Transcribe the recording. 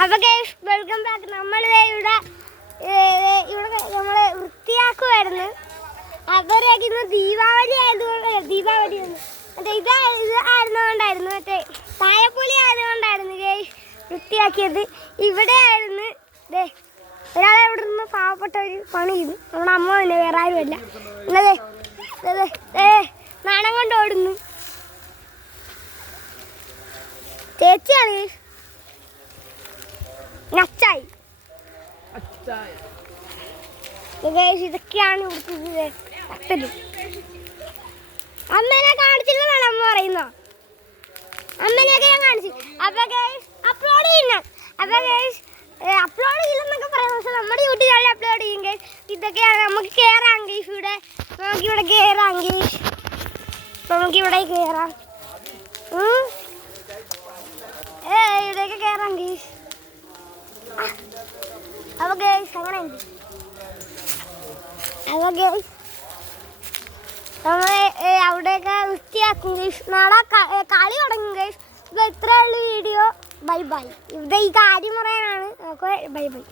അപ്പോൾ guys welcome back. നമ്മളിവിടെ ഇവിടെ നമ്മൾ വൃത്തിയാക്കുമായിരുന്നു. അവരൊക്കെ ഇന്ന് ദീപാവലി ആയതുകൊണ്ട് മറ്റേ ഇതായിരുന്നുകൊണ്ടായിരുന്നു, മറ്റേ തായപ്പൊലി ആയതുകൊണ്ടായിരുന്നു ഗൈസ് വൃത്തിയാക്കിയത്. ഇവിടെ ആയിരുന്നു ഒരാളെ ഇവിടെ നിന്ന് പാവപ്പെട്ട ഒരു പണി ചെയ്തു. നമ്മുടെ അമ്മ തന്നെ, വേറെ ആരുമല്ല. നാണം കൊണ്ട് ഓടുന്നു. ചേച്ചിയാണ് നച്ചായി. ഇതൊക്കെയാണ് ഇവിടുത്തെ. അമ്മേനെ കാണിച്ചില്ലെന്നാണ് അമ്മ പറയുന്നോ? അമ്മേനെയൊക്കെ ഞാൻ കാണിച്ചു. അപ്പൊ അപ്ലോഡ് ചെയ്യുന്ന അപ്ലോഡ് ചെയ്യില്ലെന്നൊക്കെ പറയാം. പക്ഷെ നമ്മുടെ യൂട്യൂബ് ചാനൽ അപ്ലോഡ് ചെയ്യും ഗൈസ്. ഇതൊക്കെയാണ് നമുക്ക് കയറാം ഗൈസ്. നമുക്കിവിടെ കയറാം ഗൈസ്. നമുക്കിവിടെ കയറാം. ഇവിടെയൊക്കെ കയറാം ഗൈസ്. അപ്പോൾ ഗൈസ് അങ്ങനെ ഉണ്ട്. അപ്പോൾ ഗൈസ് നമ്മൾ അവിടെയൊക്കെ വൃത്തിയാക്കും ഗൈസ്. നാളെ കളി തുടങ്ങും ഗൈസ്. ഇപ്പോൾ ഇത്രയുള്ള വീഡിയോ. Bye bye. ഇവിടെ ഈ കാര്യം പറയാനാണ്. Bye bye.